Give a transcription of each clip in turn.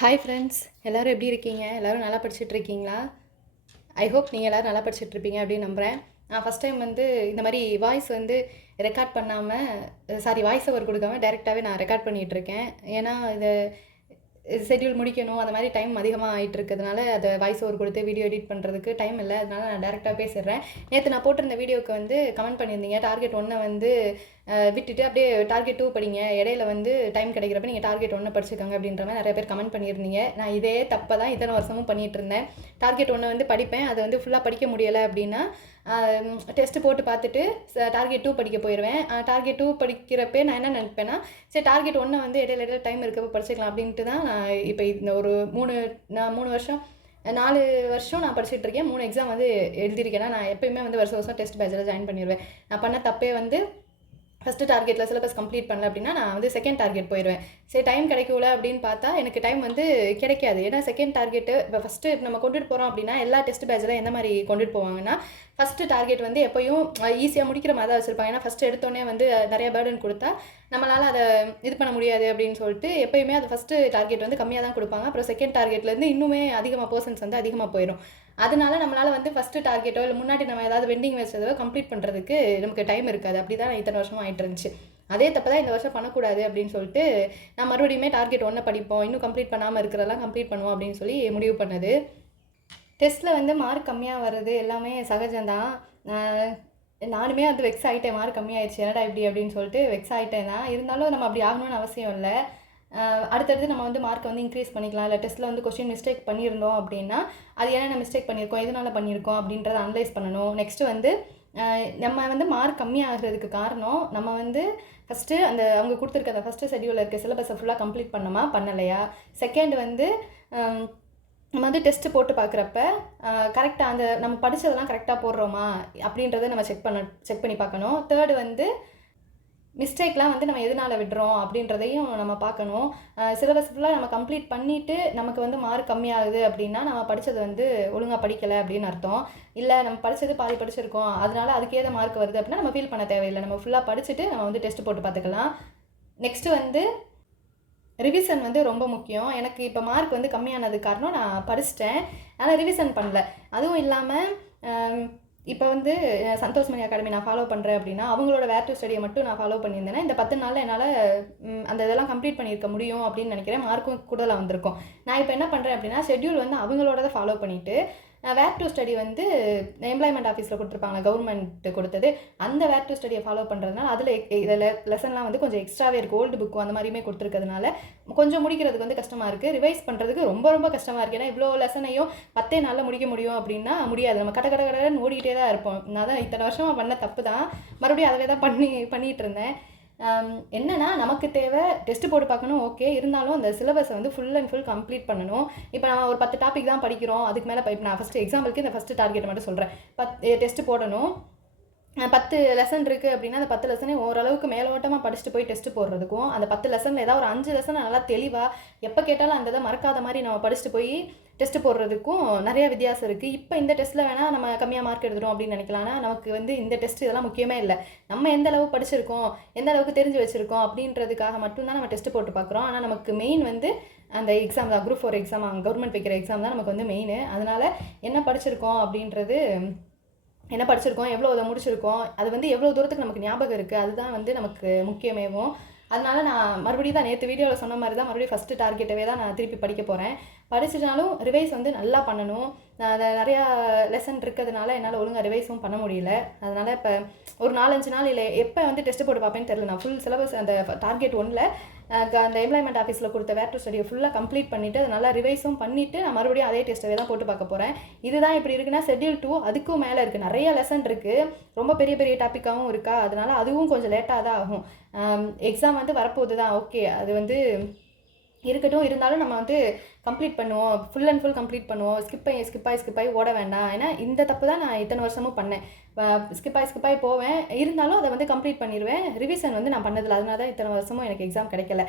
Hi friends, எல்லோரும் எப்படி இருக்கீங்க? எல்லோரும் நல்லா படிச்சுட்டு இருக்கீங்களா? ஐ ஹோப் நீங்கள் எல்லோரும் நல்லா படிச்சுட்டு இருப்பீங்க அப்படின்னு நம்புகிறேன். நான் ஃபஸ்ட் டைம் வந்து இந்த மாதிரி வாய்ஸ் வந்து ரெக்கார்ட் பண்ணாமல் வாய்ஸ் ஓவர் கொடுக்காம டைரெக்டாகவே நான் ரெக்கார்ட் பண்ணிகிட்ருக்கேன். ஏன்னா இது ஷெட்யூல் முடிக்கணும், அந்த மாதிரி டைம் அதிகமாக ஆகிட்டு இருக்கிறதுனால அதை வாய்ஸ் ஓவர் கொடுத்து வீடியோ எடிட் பண்ணுறதுக்கு டைம் இல்லை. அதனால நான் டேரெக்டாக பேசிடுறேன். நேற்று நான் போட்டிருந்த வீடியோவுக்கு வந்து கமெண்ட் பண்ணியிருந்தீங்க, டார்கெட் 1 வந்து விட்டுட்டு அப்படியே டார்கெட் 2 படிங்க, இடையில வந்து டைம் கிடைக்கிறப்ப நீங்கள் டார்கெட் 1 படிச்சுக்கோங்க அப்படின்ற மாதிரி நிறைய பேர் கமெண்ட் பண்ணியிருந்தீங்க. நான் இதே தப்பை தான் இத்தனை வருஷமும் பண்ணிகிட்டு இருந்தேன். டார்கெட் 1 வந்து படிப்பேன், அதை வந்து ஃபுல்லாக படிக்க முடியலை அப்படின்னா டெஸ்ட்டு போட்டு பார்த்துட்டு டார்கெட் 2 படிக்க போயிடுவேன். டார்கெட் 2 படிக்கிறப்பே நான் என்ன நினைப்பேன்னா, சரி டார்கெட் 1 வந்து இடையில டைம் இருக்கப்போ படிச்சுக்கலாம் அப்படின்ட்டு தான் நான் இப்போ இந்த ஒரு 3 வருஷம் 4 வருஷம் நான் படிச்சுட்டு இருக்கேன். 3 எக்ஸாம் வந்து எழுதியிருக்கேன்னா நான் எப்பயுமே வந்து வருஷம் டெஸ்ட் பேட்சில் ஜாயின் பண்ணிடுவேன். நான் பண்ண தப்பே வந்து ஃபஸ்ட்டு டார்கெட்டில் சிலபஸ் கம்ப்ளீட் பண்ணல அப்படின்னா நான் வந்து செகண்ட் டார்கெட் போயிடுவேன். சரி டைம் கிடைக்கல அப்படின்னு பார்த்தா எனக்கு டைம் வந்து கிடைக்காது. ஏன்னா செகண்ட் டார்கெட்டு இப்போ ஃபஸ்ட்டு நம்ம கொண்டுட்டு போகிறோம் அப்படின்னா எல்லா டெஸ்ட் பேட்சில் எந்த மாதிரி கொண்டுட்டு போவாங்கன்னா, ஃபஸ்ட்டு டார்கெட் வந்து எப்போயும் ஈஸியாக முடிக்கிற மாதிரி தான் வச்சுருப்பாங்க. ஏன்னா ஃபஸ்ட்டு எடுத்தோடனே வந்து நிறைய பேர்டன் கொடுத்தா நம்மளால் அதை இது பண்ண முடியாது அப்படின்னு சொல்லிட்டு எப்போயுமே அது ஃபஸ்ட்டு டார்கெட் வந்து கம்மியாக தான் கொடுப்பாங்க. அப்புறம் செகண்ட் டார்கெட்லேருந்து இன்னுமே அதிகமாக பர்சன்ஸ் வந்து அதிகமாக போயிடும். அதனால நம்மளால் வந்து ஃபஸ்ட்டு டார்கெட்டோ இல்லை முன்னாடி நம்ம ஏதாவது வெண்டிங் வச்சதோ கம்ப்ளீட் பண்ணுறதுக்கு நமக்கு டைம் இருக்காது. அப்படி தான் நான் இத்தனை வருஷமாக ஆகிட்டு இருந்துச்சு. அதே தப்பு தான் இந்த வருஷம் பண்ணக்கூடாது அப்படின்னு சொல்லிட்டு நான் மறுபடியுமே டார்கெட் 1 படிப்போம், இன்னும் கம்ப்ளீட் பண்ணாமல் இருக்கிறதெல்லாம் கம்ப்ளீட் பண்ணுவோம் அப்படின்னு சொல்லி முடிவு பண்ணது. டெஸ்ட்டில் வந்து மார்க் கம்மியாக வர்றது எல்லாமே சகஜம்தான். நானுமே வந்து வெக்ஸ் ஆகிட்டேன், மார்க் கம்மியாயிடுச்சு என்னடா இப்படி அப்படின்னு சொல்லிட்டு வெக்ஸ் ஆகிட்டேன் தான். இருந்தாலும் நம்ம அப்படி ஆகணும்னு அவசியம் இல்லை. அடுத்தடுத்து நம்ம வந்து மார்க்கை வந்து இன்க்ரீஸ் பண்ணிக்கலாம். இல்லை டெஸ்ட்டில் வந்து கொஸ்டின் மிஸ்டேக் பண்ணியிருந்தோம் அப்படின்னா அது என்னென்ன மிஸ்டேக் பண்ணியிருக்கோம், எதனால் பண்ணியிருக்கோம் அப்படின்றத அனலைஸ் பண்ணணும். நெக்ஸ்ட்டு வந்து நம்ம வந்து மார்க் கம்மியாகிறதுக்கு காரணம் நம்ம வந்து ஃபஸ்ட்டு அவங்க கொடுத்துருக்க அந்த ஃபஸ்ட்டு ஷெட்யூலில் இருக்க சிலபஸை ஃபுல்லாக கம்ப்ளீட் பண்ணோமா பண்ணலையா. செகண்ட் வந்து நம்ம வந்து டெஸ்ட்டு போட்டு பார்க்குறப்ப கரெக்டாக நம்ம படித்ததெல்லாம் கரெக்டாக போடுறோமா அப்படின்றத நம்ம செக் பண்ணி பார்க்கணும். தேர்டு வந்து மிஸ்டேக்லாம் வந்து நம்ம எதனால் விடுறோம் அப்படின்றதையும் நம்ம பார்க்கணும். சிலபஸ் ஃபுல்லாக நம்ம கம்ப்ளீட் பண்ணிவிட்டு நமக்கு வந்து மார்க் கம்மியாகுது அப்படின்னா நம்ம படித்தது வந்து ஒழுங்காக படிக்கலை அப்படின்னு அர்த்தம். இல்லை நம்ம படித்தது பாதி படிச்சிருக்கோம், அதனால அதுக்கேற்ற மார்க் வருது அப்படின்னா நம்ம ஃபீல் பண்ண தேவையில்லை. நம்ம ஃபுல்லாக படிச்சுட்டு நம்ம வந்து டெஸ்ட் போட்டு பார்த்துக்கலாம். நெக்ஸ்ட்டு வந்து ரிவிஷன் வந்து ரொம்ப முக்கியம். எனக்கு இப்போ மார்க் வந்து கம்மியானது காரணம் நான் படிச்சிட்டேன், ஆனால் ரிவிஷன் பண்ணல. அதுவும் இல்லாமல் இப்போ வந்து சந்தோஷ் மணி அகாடமி நான் ஃபாலோ பண்ணுறேன் அப்படின்னா அவங்களோட வேர் டு ஸ்டடியை மட்டும் நான் ஃபாலோ பண்ணியிருந்தேன்னா இந்த 10 நாளில் என்னால் அந்த இதெல்லாம் கம்ப்ளீட் பண்ணியிருக்க முடியும் அப்படின்னு நினைக்கிறேன். மார்க்கும் கூடுதலாக வந்திருக்கும். நான் இப்போ என்ன பண்ணுறேன் அப்படின்னா ஷெட்யூல் வந்து அவங்களோட ஃபாலோ பண்ணிவிட்டு வேர் டு ஸ்டடி வந்து எம்ப்ளாய்மெண்ட் ஆஃபீஸில் கொடுத்துருப்பாங்க, கவர்மெண்ட் கொடுத்தது. அந்த வேர் டு ஸ்டடியை ஃபாலோ பண்ணுறதுனால அதில் இதில் லெசன்லாம் வந்து கொஞ்சம் எக்ஸ்ட்ராவே இருக்குது. ஓல்டு புக்கும் அந்த மாதிரியுமே கொடுத்துருக்கிறதுனால கொஞ்சம் முடிக்கிறதுக்கு வந்து கஷ்டமாக இருக்குது. ரிவைஸ் பண்ணுறதுக்கு ரொம்ப ரொம்ப கஷ்டமாக இருக்குது. ஏன்னா இவ்வளோ லெசனையும் 10 நாளில் முடிக்க முடியும் அப்படின்னா முடியாது. நம்ம கடன்னு ஓடிக்கிட்டே தான் இருப்போம். நான் தான் இத்தனை வருஷமாக பண்ண தப்பு தான், மறுபடியும் அதவே தான் பண்ணிகிட்டு இருந்தேன். என்னென்னா நமக்கு தேவை டெஸ்ட்டு போட்டு பார்க்கணும், ஓகே. இருந்தாலும் அந்த சிலபஸை வந்து ஃபுல் அண்ட் ஃபுல் கம்ப்ளீட் பண்ணணும். இப்போ நம்ம ஒரு 10 டாபிக் தான் படிக்கிறோம், அதுக்கு மேலே இப்போ நான் ஃபஸ்ட்டு எக்ஸாம்பிளுக்கு இந்த ஃபஸ்ட்டு டார்கெட் மட்டும் சொல்கிறேன். டெஸ்ட்டு போடணும், 10 லெசன் இருக்குது அப்படின்னா அந்த 10 லெசனையும் ஓரளவுக்கு மேலோட்டமாக படிச்சுட்டு போய் டெஸ்ட்டு போடுறதுக்கும் அந்த 10 லெசனில் ஏதாவது ஒரு 5 லெசனை நல்லா தெளிவாக எப்போ கேட்டாலும் அந்த இதை மறக்காத மாதிரி நம்ம படிச்சுட்டு போய் டெஸ்ட்டு போடுறதுக்கும் நிறைய வித்தியாசம் இருக்குது. இப்போ இந்த டெஸ்ட்டில் வேணால் நம்ம கம்மியாக மார்க் எடுத்துடும் அப்படின்னு நினைக்கலாம். ஆனால் நமக்கு வந்து இந்த டெஸ்ட் இதெல்லாம் முக்கியமே இல்லை. நம்ம எந்த அளவு படிச்சிருக்கோம், எந்த அளவுக்கு தெரிஞ்சு வச்சுருக்கோம் அப்படின்றதுக்காக மட்டும்தான் நம்ம டெஸ்ட்டு போட்டு பார்க்குறோம். ஆனால் நமக்கு மெயின் வந்து அந்த எக்ஸாம் தான், குரூப் 4 எக்ஸாம், கவர்மெண்ட் வைக்கிற எக்ஸாம் தான் நமக்கு வந்து மெயின். அதனால் என்ன படிச்சிருக்கோம் அப்படின்றது, என்ன படிச்சிருக்கோம், எவ்வளோ அதை முடிச்சிருக்கோம், அது வந்து எவ்வளோ தூரத்துக்கு நமக்கு ஞாபகம் இருக்குது, அதுதான் வந்து நமக்கு முக்கியமேவும். அதனால நான் மறுபடியும் தான் நேற்று வீடியோவில் சொன்ன மாதிரி தான் மறுபடியும் ஃபஸ்ட்டு டார்கெட்டவே தான் நான் திருப்பி படிக்க போகிறேன். படிச்சிட்டாலும் ரிவைஸ் வந்து நல்லா பண்ணணும். அதை நிறையா லெசன் இருக்கிறதுனால என்னால் ஒழுங்காக ரிவைஸும் பண்ண முடியல. அதனால் இப்போ ஒரு 4-5 நாள் இல்லை எப்போ வந்து டெஸ்ட்டு போட்டு பார்ப்பேன்னு தெரியல. நான் ஃபுல் சிலபஸ் அந்த டார்கெட் 1ல் அந்த எம்ப்ளாய்மெண்ட் ஆஃபீஸில் கொடுத்த வேர் டு ஸ்டடியை ஃபுல்லாக கம்ப்ளீட் பண்ணிவிட்டு அதை நல்லா ரிவைஸும் பண்ணிவிட்டு நான் மறுபடியும் அதே டெஸ்ட்டவே தான் போட்டு பார்க்க போகிறேன். இதுதான் இப்படி இருக்குன்னா ஷெட்யூல் 2 அதுக்கும் மேலே இருக்குது, நிறைய லெசன் இருக்குது, ரொம்ப பெரிய பெரிய டாப்பிக்காகவும் இருக்கா. அதனால் அதுவும் கொஞ்சம் லேட்டாக தான் ஆகும். எக்ஸாம் வந்து வரப்போகுது தான், ஓகே, அது வந்து இருக்கட்டும். இருந்தாலும் நம்ம வந்து கம்ப்ளீட் பண்ணுவோம், ஃபுல் அண்ட் ஃபுல் கம்ப்ளீட் பண்ணுவோம். ஸ்கிப் ஆகி ஓட வேண்டாம். ஏன்னா இந்த தப்பு தான் நான் இத்தனை வருஷமும் பண்ணேன். ஸ்கிப் ஆகி போவேன், இருந்தாலும் அதை வந்து கம்ப்ளீட் பண்ணிடுவேன். ரிவிஷன் வந்து நான் பண்ணதில்லை, அதனால தான் இத்தனை வருஷமும் எனக்கு எக்ஸாம் கிடைக்கல.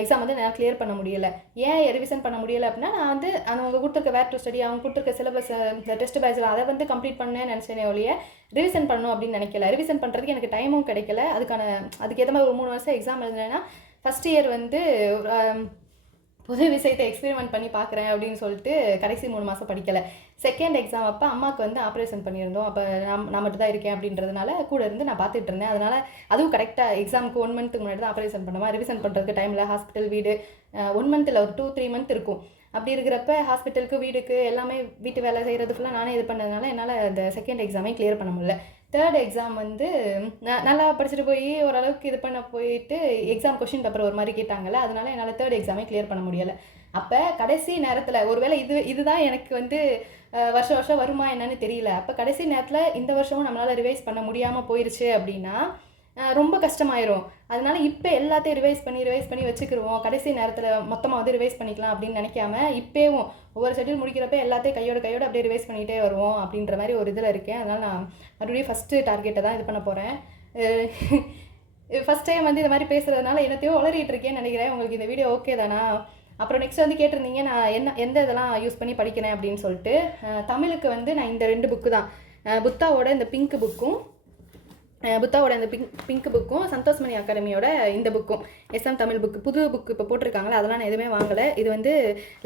எக்ஸாம் வந்து நான் கிளியர் பண்ண முடியலை. ஏன் ரிவிஷன் பண்ண முடியலை அப்படின்னா நான் வந்து அவங்க கொடுத்துருக்க வேர் டு ஸ்டடி, அவங்க கொடுத்துருக்க சிலபஸ், இந்த டெஸ்ட் பேட்சில் அதை வந்து கம்ப்ளீட் பண்ணேன்னு நினச்சேனே ஒழிய ரிவிஷன் பண்ணணும் அப்படின்னு நினைக்கல. ரிவிஷன் பண்ணுறதுக்கு எனக்கு டைமும் கிடைக்கல. அதுக்கு ஏற்ற மாதிரி ஒரு 3 வருஷம் எக்ஸாம் எழுதுனேன்னா ஃபஸ்ட் இயர் வந்து புது விஷயத்தை எக்ஸ்பெரிமெண்ட் பண்ணி பார்க்குறேன் அப்படின்னு சொல்லிட்டு கடைசி 3 மாதம் படிக்கலை. செகண்ட் எக்ஸாம் அப்போ அம்மாவுக்கு வந்து ஆப்ரேஷன் பண்ணியிருந்தோம். அப்போ நான் மட்டும் தான் இருக்கேன் அப்படின்றதுனால கூட இருந்து நான் பார்த்துட்டு இருந்தேன். அதனால் அதுவும் கரெக்டாக எக்ஸாமுக்கு 1 மந்த்துக்கு முன்னாடி தான் ஆப்ரேஷன் பண்ணுமா, ரிவிஷன் பண்ணுறதுக்கு டைமில் ஹாஸ்பிட்டல் வீடு 1 மந்த் இல்லை, ஒரு 2-3 மந்த் இருக்கும். அப்படி இருக்கிறப்ப ஹாஸ்பிட்டலுக்கு வீடுக்கு எல்லாமே வீட்டு வேலை செய்கிறது ஃபுல்லாக நானே இது பண்ணதுனால என்னால் அந்த செகண்ட் எக்ஸாமே கிளியர் பண்ண முடியல. தேர்ட் எக்ஸாம் வந்து நல்லா படிச்சுட்டு போய் ஓரளவுக்கு இது பண்ண போயிட்டு எக்ஸாம் கொஷின் பேப்பர் ஒரு மாதிரி கேட்டாங்கல்ல, அதனால என்னால் தேர்ட் எக்ஸாமே கிளியர் பண்ண முடியலை. அப்போ கடைசி நேரத்தில் ஒருவேளை இதுதான் எனக்கு வந்து வருஷம் வருமா என்னன்னு தெரியல. அப்போ கடைசி நேரத்தில் இந்த வருஷமும் நம்மளால் ரிவைஸ் பண்ண முடியாமல் போயிடுச்சு அப்படின்னா ரொம்ப கஷ்டமாயிரும். அதனால இப்போ எல்லாத்தையும் ரிவைஸ் பண்ணி வச்சுக்கிடுவோம், கடைசி நேரத்தில் மொத்தமாக வந்து ரிவைஸ் பண்ணிக்கலாம் அப்படின்னு நினைக்காம இப்போவும் ஒவ்வொரு ஷெட்யூல் முடிக்கிறப்ப எல்லாத்தையும் கையோட அப்படியே ரிவைஸ் பண்ணிகிட்டே வருவோம் அப்படின்ற மாதிரி ஒரு இதில் இருக்கேன். அதனால் நான் மறுபடியும் ஃபஸ்ட்டு டார்கெட்டை தான் இது பண்ண போகிறேன். ஃபஸ்ட் டைம் வந்து இது மாதிரி பேசுகிறதுனால என்னத்தையும் உளறிட்டு இருக்கேன்னு நினைக்கிறேன். உங்களுக்கு இந்த வீடியோ ஓகே தானா? அப்புறம் நெக்ஸ்ட் வந்து கேட்டிருந்தீங்க நான் எந்த இதெல்லாம் யூஸ் பண்ணி படிக்கிறேன் அப்படின்னு சொல்லிட்டு. தமிழுக்கு வந்து நான் இந்த 2 புக்கு தான், புத்தாவோட இந்த பிங்க் புக்கும் பிங்க் புக்கும் சந்தோஷ்மணி அகாடமியோட இந்த புக்கும் எஸ்எம் தமிழ் புக்கு, புது புக்கு இப்போ போட்டிருக்காங்களே, அதெல்லாம் நான் எதுவுமே வாங்கலை. இது வந்து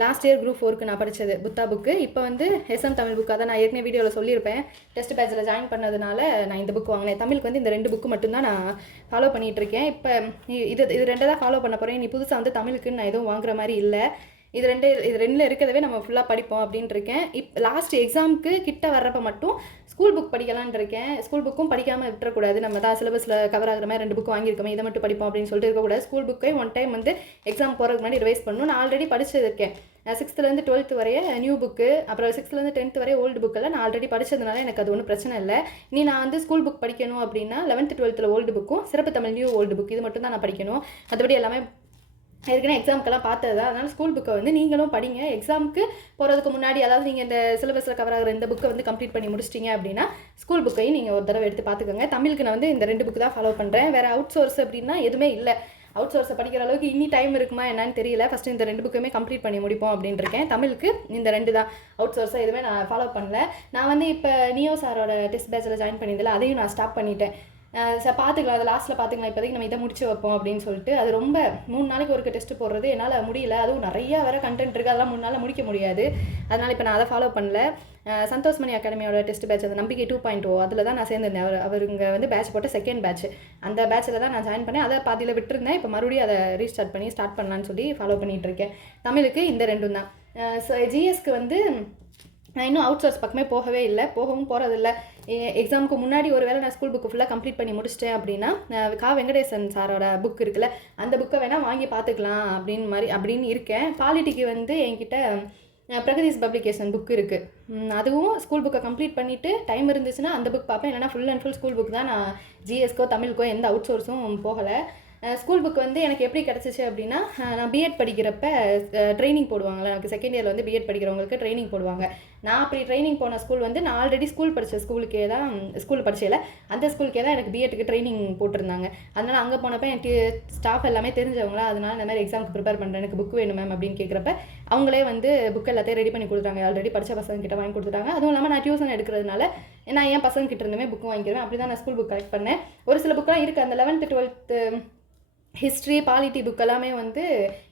லாஸ்ட் இயர் குரூப் 4க்கு நான் படித்தது புத்தா புக்கு. இப்போ வந்து எஸ்எம் தமிழ் புக்கு, அதை நான் ஏற்கனவே வீடியோவில் சொல்லியிருப்பேன். டெஸ்ட் பேட்சில் ஜாயின் பண்ணதுனால நான் இந்த புக்கு வாங்கினேன். தமிழுக்கு வந்து இந்த 2 புக்கு மட்டும்தான் நான் ஃபாலோ பண்ணிகிட்ருக்கேன். இப்போ இது 2 தான் ஃபாலோ பண்ண போகிறேன். நீ புதுசாக வந்து தமிழுக்குன்னு நான் எதுவும் வாங்குற மாதிரி இல்லை. இது ரெண்டில் இருக்கிறதவே நம்ம ஃபுல்லாக படிப்போம் அப்படின்ட்டு இருக்கேன். லாஸ்ட் எக்ஸாமுக்கு கிட்ட வர்றப்போ மட்டும் ஸ்கூல் புக் படிக்கலான்னு இருக்கேன். ஸ்கூல் புக்கும் படிக்காமல் விட்டுறக்கூடாது. நம்ம தான் சிலபஸில் கவர் ஆகிற மாதிரி 2 புக்கு வாங்கியிருக்கோமே, இதை மட்டும் படிப்போம் அப்படின்னு சொல்லிட்டு இருக்கக்கூடாது. ஸ்கூல் புக்கை 1 டைம் வந்து எக்ஸாம் போகிறதுக்கு முன்னாடி ரிவைஸ் பண்ணணும். நான் ஆல்ரெடி படிச்சிருக்கேன். 6th-லேருந்து 12th வரைய நியூ புக்கு, அப்புறம் 6th-லேருந்து 10th வரைய ஓல்டு புக்கெல்லாம் நான் ஆல்ரெடி படித்ததுனால எனக்கு அது ஒன்றும் பிரச்சனை இல்லை. இனி நான் வந்து ஸ்கூல் புக் படிக்கணும் அப்படின்னா 11th 12th ஓல்டு புக்கும் சிறப்பு தமிழ் நியூ ஓல்டு புக் இது மட்டும் தான் நான் படிக்கணும். மற்றபடி எல்லாமே ஏற்கனவே எக்ஸாமுக்கெல்லாம் பார்த்தது தான். அதனால் ஸ்கூல் புக்கை வந்து நீங்களும் படிங்க. எக்ஸாமுக்கு போகிறதுக்கு முன்னாடி, அதாவது நீங்கள் இந்த சிலபஸில் கவர் ஆகிற இந்த புக்கை வந்து கம்ப்ளீட் பண்ணி முடிச்சிட்டிங்க அப்படின்னா ஸ்கூல் புக்கையும் நீங்கள் ஒரு தடவை எடுத்து பார்த்துக்கோங்க. தமிழுக்கு நான் வந்து இந்த 2 புக்கு தான் ஃபாலோ பண்ணுறேன். வேறு அவுட் சோர்ஸ் அப்படின்னா எதுவுமே இல்லை. அவுட் சோர்ஸை படிக்கிற அளவுக்கு இன்னி டைம் இருக்குமா என்னன்னு தெரியல. ஃபஸ்ட்டு இந்த 2 புக்குமே கம்ப்ளீட் பண்ணி முடிப்போம் அப்படின்ட்டு இருக்கேன். தமிழுக்கு இந்த 2 தான், அவுட் சோர்ஸை எதுவுமே நான் ஃபாலோ பண்ணல. நான் வந்து இப்போ நியோ சாரோட டெஸ்ட் பேட்சில் ஜாயின் பண்ணியிருந்தில்ல, அதையும் நான் ஸ்டாப் பண்ணிட்டேன். பார்த்துக்கலாம், அதை லாஸ்ட்டில் பார்த்துக்கலாம், இப்போதைக்கு நம்ம இதை முடிச்சு வைப்போம் அப்படின்னு சொல்லிட்டு. அது ரொம்ப 3 நாளைக்கு ஒருக்க டெஸ்ட்டு போடுறது என்னால் முடியல. அதுவும் நிறையா வேறு கண்டென்ட் இருக்குது, அதெல்லாம் 3 நாளில் முடிக்க முடியாது. அதனால் இப்போ நான் அதை ஃபாலோ பண்ணல. சந்தோஷ்மணி அகாடமியோட டெஸ்ட் பேட்ச், அந்த நம்பிக்கை 2.0, அதில் தான் நான் சேர்ந்துருந்தேன். அவருங்க வந்து பேட்ச் போட்ட செகண்ட் பேட்ச், அந்த பேட்சில் தான் நான் ஜாயின் பண்ணேன். அதை பாதியில் விட்டுருந்தேன். இப்போ மறுபடியும் அதை ஸ்டார்ட் பண்ணலான்னு சொல்லி ஃபாலோ பண்ணிகிட்டு இருக்கேன். தமிழுக்கு இந்த 2 தான். ஜிஎஸ்க்கு வந்து நான் இன்னும் அவுட் சோர்ஸ் பக்கமே போகவே இல்லை, போகவும் போகிறதில்ல. எக்ஸாமுக்கு முன்னாடி ஒரு வேளை நான் ஸ்கூல் புக்கு ஃபுல்லாக கம்ப்ளீட் பண்ணி முடிச்சிட்டேன் அப்படின்னா கா வெங்கடேசன் சாரோட புக் இருக்குல்ல, அந்த புக்கை வேணால் வாங்கி பார்த்துக்கலாம் அப்படின்னு இருக்கேன். பாலிட்டிக்கு வந்து என்கிட்ட பிரகதீஷ் பப்ளிகேஷன் புக் இருக்குது. அதுவும் ஸ்கூல் புக்கை கம்ப்ளீட் பண்ணிவிட்டு டைம் இருந்துச்சுன்னா அந்த புக் பார்ப்பேன். இல்லைனா full and full school book தான். நான் ஜிஎஸ்க்கோ தமிழுக்கோ எந்த அவுட் சோர்ஸும் போகலை. ஸ்கூல் புக் வந்து எனக்கு எப்படி கிடச்சிச்சு அப்படின்னா, நான் பிஎட் படிக்கிறப்ப ட்ரைனிங் போடுவாங்கள்ல, எனக்கு செகண்ட் இயரில் வந்து பிஎட் படிக்கிறவங்களுக்கு ட்ரைனிங் போடுவாங்க. நான் அப்படி ட்ரைனிங் போன ஸ்கூல் வந்து நான் ஆல்ரெடி ஸ்கூல் படிச்சதில்ல, அந்த ஸ்கூலுக்கே தான் எனக்கு பிஎட்டுக்கு ட்ரைனிங் போட்டிருந்தாங்க. அதனால் அங்கே போனப்போ என் ஸ்டாஃப் எல்லாமே தெரிஞ்சவங்களா, அதனால் இந்த மாதிரி எக்ஸாமுக்கு ப்ரிப்பேர் பண்ணுறேன், எனக்கு புக் வேணும் மேம் அப்படின்னு கேட்குறப்ப அவங்களே வந்து புக் எல்லாத்தையும் ரெடி பண்ணி கொடுத்துட்டாங்க. ஆல்ரெடி படித்த பசங்க கிட்ட வாங்கி கொடுத்துட்டாங்க. அதுவும் இல்லாமல் நான் டியூஷன் எடுக்கிறதுனால நான் என் பசங்க கிட்ட இருந்துமே புக் வாங்கிக்கிறேன். அப்படி தான் நான் ஸ்கூல் புக் கலெக்ட் பண்ணேன். ஒரு சில புக்கெலாம் இருக்குது, அந்த 11th 12th history polity book எல்லாமே வந்து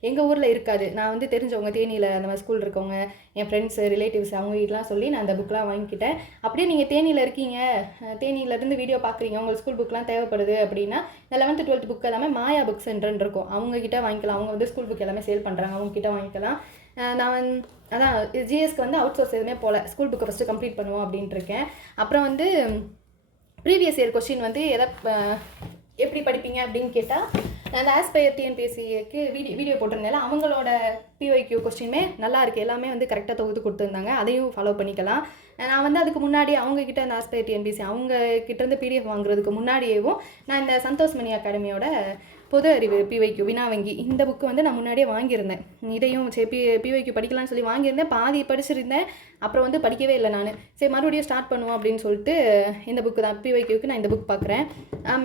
எங்கள் ஊரில் இருக்காது. நான் வந்து தெரிஞ்சவங்க தேனியில் அந்த மாதிரி ஸ்கூல் இருக்கவங்க, என் ஃப்ரெண்ட்ஸு ரிலேட்டிவ்ஸ் அவங்க வீட்டெலாம் சொல்லி நான் அந்த புக்கெலாம் வாங்கிக்கிட்டேன். அப்படியே நீங்கள் தேனியில் இருக்கீங்க, தேனியிலேருந்து வீடியோ பார்க்குறீங்க, உங்களுக்கு ஸ்கூல் புக்கெலாம் தேவைப்படுது அப்படின்னா இந்த 11th 12th புக் எல்லாமே மாயா புக் சென்டர்னு இருக்கும், அவங்கக்கிட்ட வாங்கிக்கலாம். அவங்க வந்து ஸ்கூல் புக் எல்லாமே சேல் பண்ணுறாங்க, அவங்கக்கிட்ட வாங்கிக்கலாம். நான் அதான் ஜிஎஸ்க்கு வந்து அவுட் சோர்ஸ் எதுவுமே போகல, ஸ்கூல் புக்கை ஃபஸ்ட்டு கம்ப்ளீட் பண்ணுவோம் அப்படின்ட்டு இருக்கேன். அப்புறம் வந்து ப்ரீவியஸ் இயர் கொஸ்டின் வந்து எப்படி படிப்பீங்க அப்படின்னு கேட்டால், அந்த ஆஸ்பயர் டிஎன்பிஎஸ்சிக்கு வீடியோ போட்டிருந்தேன், அவங்களோட பிஒய்க்யூ கொஸ்டினுமே நல்லா இருக்குது, எல்லாமே வந்து கரெக்டாக தொகுத்து கொடுத்துருந்தாங்க. அதையும் ஃபாலோ பண்ணிக்கலாம். நான் வந்து அதுக்கு முன்னாடி அவங்கக்கிட்ட அந்த ஆஸ்பயர் டிஎன்பிஎஸ்சி அவங்கக்கிட்டேருந்து பிடிஎஃப் வாங்குறதுக்கு முன்னாடியேவும் நான் இந்த சந்தோஷ்மணி அகாடமியோட பொது அறிவு பிஒய்க்யூ வினாவங்கி இந்த புக்கு வந்து நான் முன்னாடியே வாங்கியிருந்தேன். இதையும் சரி பிஒய்க்யூ படிக்கலாம்னு சொல்லி வாங்கியிருந்தேன், பாதி படிச்சிருந்தேன். அப்புறம் வந்து படிக்கவே இல்லை நான். சரி மறுபடியும் ஸ்டார்ட் பண்ணுவோம் அப்படின்னு சொல்லிட்டு இந்த புக்கு தான் பிஒய்க்யூக்கு நான் இந்த புக் பார்க்குறேன்.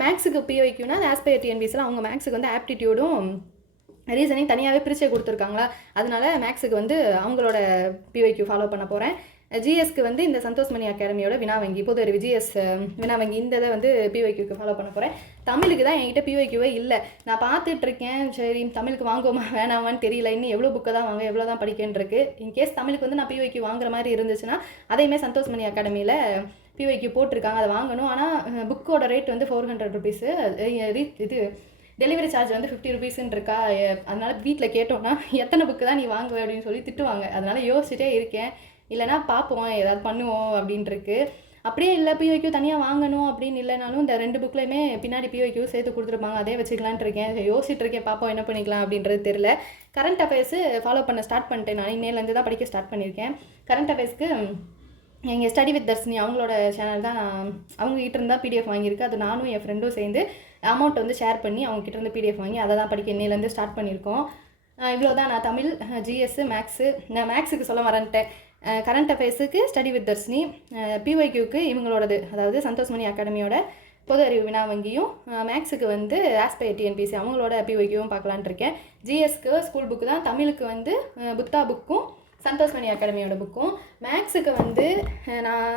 மேக்ஸுக்கு பிஒய்க்யூனா ஆஸ்பயர் டிஎன்பிஎஸ்சியில் அவங்க மேக்ஸுக்கு வந்து ஆப்டிடியூடும் ரீசனிங் தனியாகவே பிரிச்சே கொடுத்துருக்காங்களா, அதனால மேக்ஸுக்கு வந்து அவங்களோட பிஒய்க்யூ ஃபாலோ பண்ண போகிறேன். ஜிஎஸ்க்கு வந்து இந்த சந்தோஷ்மணி அகாடமியோட வினாவங்கி பொது அறிவு ஜிஎஸ் வினாவங்கி இந்த இதை வந்து பிஒய்க்யூக்கு ஃபாலோ பண்ண போகிறேன். தமிழுக்கு தான் என்கிட்ட பிஒய்க்யூவே இல்லை. நான் பார்த்துட்ருக்கேன், சரி தமிழுக்கு வாங்குவோமா வேணாமான்னு தெரியல. இன்னும் எவ்வளோ புக்கை தான் வாங்க, எவ்வளோ தான் படிக்கன்றிருக்கு. இன்கேஸ் தமிழுக்கு வந்து நான் பிஒய்க்யூ வாங்குற மாதிரி இருந்துச்சுன்னா அதையுமே சந்தோஷ்மணி அகாடமியில் பிஒய்க்யூ போட்டிருக்காங்க, அதை வாங்கணும். ஆனால் புக்கோட ரேட் வந்து 400 ருபீஸு. இது டெலிவரி சார்ஜ் வந்து 50 ருபீஸ்ன்னு இருக்கா. அதனால் வீட்டில் கேட்டோன்னா எத்தனை புக்கு தான் நீ வாங்குவே அப்படின்னு சொல்லி திட்டுவாங்க. அதனால் யோசிச்சுட்டே இருக்கேன். இல்லைனா பார்ப்போம், ஏதாவது பண்ணுவோம் அப்படின்ட்டுருக்கு. அப்படியே இல்லை பிஒய்க்யூ தனியாக வாங்கணும் அப்படின்னு இல்லைனாலும் இந்த 2 புக்லையுமே பின்னாடி பிஒய்க்யூ சேர்த்து கொடுத்துருப்பாங்க, அதே வச்சுக்கலான்ட்டு இருக்கேன். யோசிச்சுட்டு இருக்கேன், பார்ப்போம் என்ன பண்ணிக்கலாம் அப்படின்றது தெரில. கரண்ட் அஃபேர்ஸு ஃபாலோ பண்ண ஸ்டார்ட் பண்ணிட்டேன். நான் இன்னையிலேருந்து தான் படிக்க ஸ்டார்ட் பண்ணியிருக்கேன். கரண்ட் அஃபேர்ஸ்க்கு எங்கள் ஸ்டடி வித் தர்ஷினி அவங்களோட சேனல் தான் நான் அவங்ககிட்ட இருந்தால் பிடிஎஃப் வாங்கியிருக்கேன். அது நானும் என் ஃப்ரெண்டும் சேர்ந்து அமௌண்ட் வந்து ஷேர் பண்ணி அவங்ககிட்ட இருந்து பிடிஎஃப் வாங்கி அதை தான் படிக்க இன்னையிலேருந்து ஸ்டார்ட் பண்ணியிருக்கோம். இவ்வளோ தான். நான் தமிழ், ஜிஎஸ்ஸு, மேக்ஸு, நான் மேக்ஸுக்கு சொல்ல வரேன்ட்டேன். கரண்ட் அஃபேர்ஸுக்கு ஸ்டடி வித் தர்ஷினி, பிஒய்க்யூக்கு இவங்களோடது, அதாவது சந்தோஷ்மணி அகாடமியோட பொது அறிவு வினா வங்கியும், மேக்ஸுக்கு வந்து ஆஸ்பை டிஎன்பிசி அவங்களோட பிஒய்க்யூவும் பார்க்கலான்ட்டு இருக்கேன். ஜிஎஸ்க்கு ஸ்கூல் புக்கு தான், தமிழுக்கு வந்து புத்தா புக்கும் சந்தோஷ்மணி அகாடமியோட புக்கும், மேக்ஸுக்கு வந்து நான்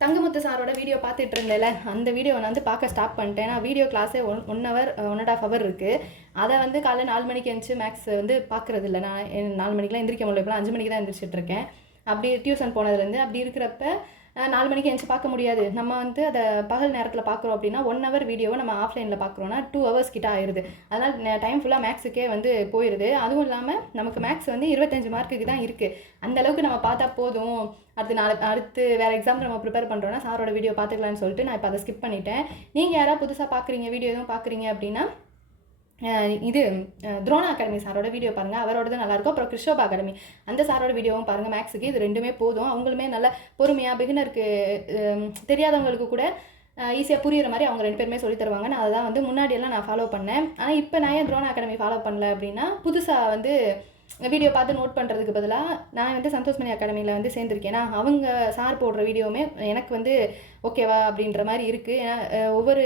தங்கமுத்து சாரோட வீடியோ பார்த்துட்டு இருந்தேன்ல, அந்த வீடியோ நான் வந்து பார்க்க ஸ்டார்ட் பண்ணிட்டேன். நான் வீடியோ கிளாஸே 1 hour 1.5 hour இருக்குது. அதை வந்து காலைல 4 மணிக்கு எழுந்துச்சு மேக்ஸ் வந்து பார்க்குறது இல்லை. நான் 4 மணிக்கெலாம் எந்திரிக்க முடியல, இப்போலாம் 5 மணிக்கு தான் எந்திரிச்சிட்ருக்கேன். அப்படி டியூஷன் போனதுலேருந்து அப்படி இருக்கிறப்ப 4 மணிக்கு எழுந்துச்சு பார்க்க முடியாது. நம்ம வந்து அதை பகல் நேரத்தில் பார்க்குறோம் அப்படின்னா 1 hour வீடியோவை நம்ம ஆஃப்லைனில் பார்க்குறோன்னா 2 hours கிட்ட ஆயிடுது. அதனால் டைம் ஃபுல்லாக மேக்ஸுக்கே வந்து போயிடுது. அதுவும் இல்லாமல் நமக்கு மேக்ஸ் வந்து 25 மார்க்குக்கு தான் இருக்குது. அந்தளவுக்கு நம்ம பார்த்தா போதும், அடுத்து வேறு எக்ஸாம் நம்ம ப்ரிப்பேர் பண்ணுறோன்னா சாரோட வீடியோ பார்த்துக்கலான்னு சொல்லிட்டு நான் இப்போ அதை ஸ்கிப் பண்ணிட்டேன். நீங்கள் யாராவது புதுசாக பார்க்குறீங்க, வீடியோ எதுவும் பார்க்குறீங்க அப்படின்னா இது துரோணா அகாடமி சாரோட வீடியோ பாருங்கள், அவரோடது நல்லாயிருக்கும். அப்புறம் கிருஷோபா அகாடமி அந்த சாரோட வீடியோவும் பாருங்கள். மேக்ஸுக்கு இது 2மே போதும். அவங்களுமே நல்ல பொறுமையாக பிகினருக்கு தெரியாதவங்களுக்கு கூட ஈஸியாக புரிகிற மாதிரி அவங்க 2 பேருமே சொல்லி தருவாங்க. நான் அதை தான் வந்து முன்னாடியெல்லாம் நான் ஃபாலோ பண்ணேன். ஆனால் இப்போ நான் ஏன் துரோணா அகாடமி ஃபாலோ பண்ணல அப்படின்னா, புதுசாக வந்து வீடியோ பார்த்து நோட் பண்ணுறதுக்கு பதிலாக நான் வந்து சந்தோஷ்மணி அகாடமியில் வந்து சேர்ந்துருக்கேன்னா அவங்க சார் போடுற வீடியோவுமே எனக்கு வந்து ஓகேவா அப்படின்ற மாதிரி இருக்குது. ஏன்னா ஒவ்வொரு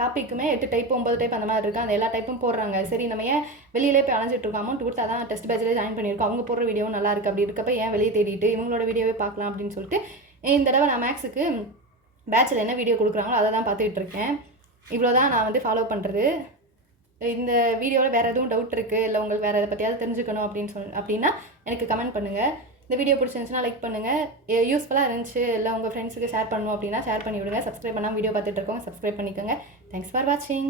டாப்பிக்குமே 8 டைப் 9 டைப் அந்த மாதிரி இருக்குது. அந்த எல்லா டைப்பும் போடுறாங்க. சரி நம்ம ஏன் வெளியிலே போய் அலைஞ்சிட்ருக்கோம், அமௌண்ட் கொடுத்தா தான் டெஸ்ட் பேட்சில் ஜாயின் பண்ணியிருக்கோம், அவங்க போடுற வீடியோவும் நல்லா இருக்குது. அப்படி இருக்கப்போ ஏன் வெளியே தேடிட்டு இவங்களோட வீடியோவே பார்க்கலாம் அப்படின்னு சொல்லிட்டு இந்த தடவை நான் மேக்ஸுக்கு பேட்சில் என்ன வீடியோ கொடுக்குறாங்களோ அதை தான் பார்த்துக்கிட்டு இருக்கேன். இவ்வளோ தான் நான் வந்து ஃபாலோ பண்ணுறது. இந்த வீடியோவில் வேறு எதுவும் டவுட் இருக்குது, இல்லை உங்களுக்கு வேறு எதை பற்றியாவது தெரிஞ்சுக்கணும் அப்படின்னா எனக்கு கமெண்ட் பண்ணுங்கள். இந்த வீடியோ பிடிச்சிருந்துச்சுன்னா லைக் பண்ணுங்கள். யூஸ்ஃபுல்லாக இருந்துச்சு இல்லை உங்கள் ஃப்ரெண்ட்ஸுக்கு ஷேர் பண்ணணும் அப்படின்னா ஷேர் பண்ணி விடுங்க. சப்ஸ்கிரைப் பண்ணாமல் வீடியோ பார்த்துட்டு இருக்கோங்க, சப்ஸ்கிரைப் பண்ணிக்கோங்க. தேங்க்ஸ் ஃபார் வாட்சிங்.